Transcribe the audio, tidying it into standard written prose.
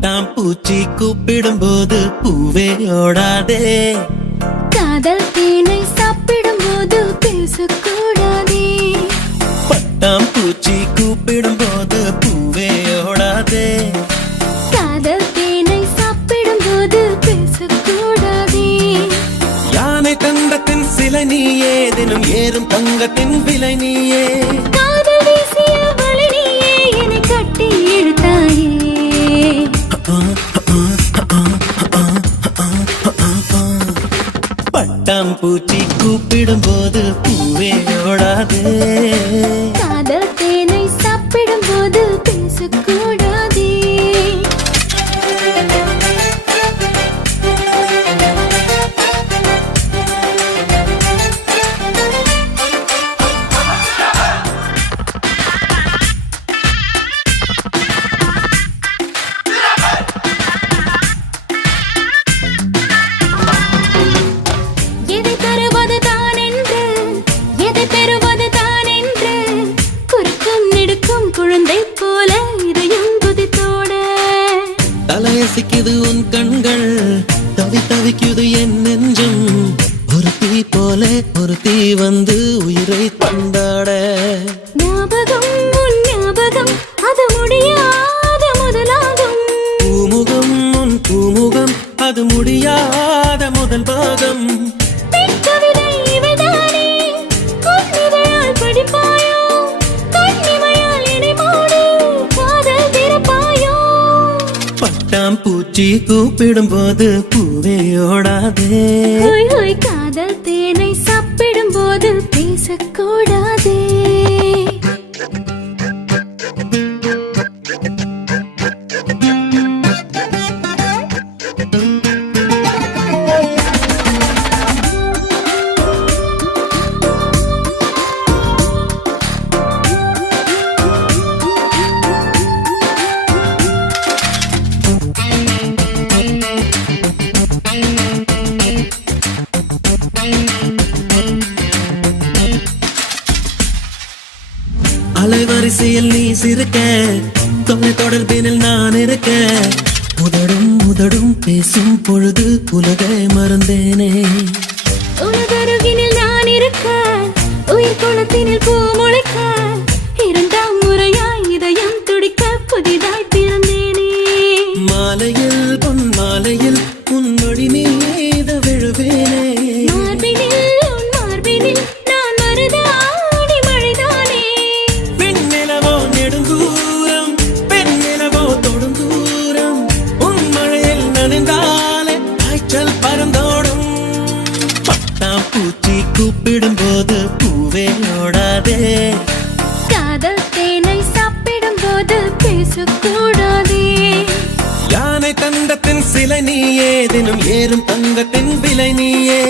பட்டாம்பூச்சி கூப்பிடும் போது பூவே ஓடாதே. காதல் தேனை சாப்பிடும் போது பேசக்கூடாதே. பட்டாம்பூச்சி கூப்பிடும் போது பூவே ஓடாதே. காதல் தேனை சாப்பிடும் போது பேசக்கூடாதே. யானை தந்தத்தின் சிலை நீயே, தினம் ஏறும் தங்கத்தின் விலை நீயே. காதல் வீசிய வலை நீயே, என்னை கட்டி இழுத்தாயே. பட்டாம்பூச்சி கூப்பிடும் போது பூவே ஓடாதே. காதல் தேனை சாப்பிடும் போது பேசக்கூடாதே. எதை தருவது தான் என்று, எதை பெறுவது தான் என்று, குறுக்கும் நெடுக்கும் குழந்தை போல இதயம் குதித்தோட. தலையசிக்குது உன் கண்கள், தவிக்குது என் நெஞ்சம். ஒரு தீ போல ஒரு தீ வந்து உயிரை கொண்டாட. ஞாபகம் உன் ஞாபகம், அது முடியாத முதலாகும். பூமுகம் உன் பூமுகம், அது முடியாத முதல் பாகம். பெண் கவிதை இவைதானே, உன்னிதழால் படிப்பாயோ, கண்ணிமையால் என்னை மூடி காதல் திறப்பாயோ. பட்டாம்பூச்சி கூப்பிடும் போது பூவே ஓடாதே. ஹோய் ஹோய், காதல் தேனை சாப்பிடும் போது பேசக்கூடாதே. அலைவரிசையில் நீ சிரிக்க, தொலை தொடர்பினில் நான் இருக்க. உதடும் பேசும் பொழுது உலகை மறந்தேனே. உலகருகினில் நான் இருக்க, உயிர் குளத்தினில் பூ முளைக்க. இரண்டாம் முறையாய் இதயம் துடிக்க புதிதாய் பிறந்தேனே. மாலையில் பொன் மாலையில் உன் மொழி மீது விழுவேனே. மார்பினில் உன் மார்பினில் நான் மருதாணி மழைதானே. பெண்ணிலவோ நெடுந்தூரம், பெண்ணிலவோ தொடுந்தூரம். உன் மழையில் நனைந்தாலே காய்ச்சல் பறந்தோடும். பட்டாம்பூச்சி கூப்பிடும் போது பூவே ஓடாதே. காதல் தேனை சாப்பிடும் போது பேசக்கூடாதே. யானை தந்தத்தின் சிலை நீயே, தினம் ஏறும் தங்கத்தின் விலை நீயே.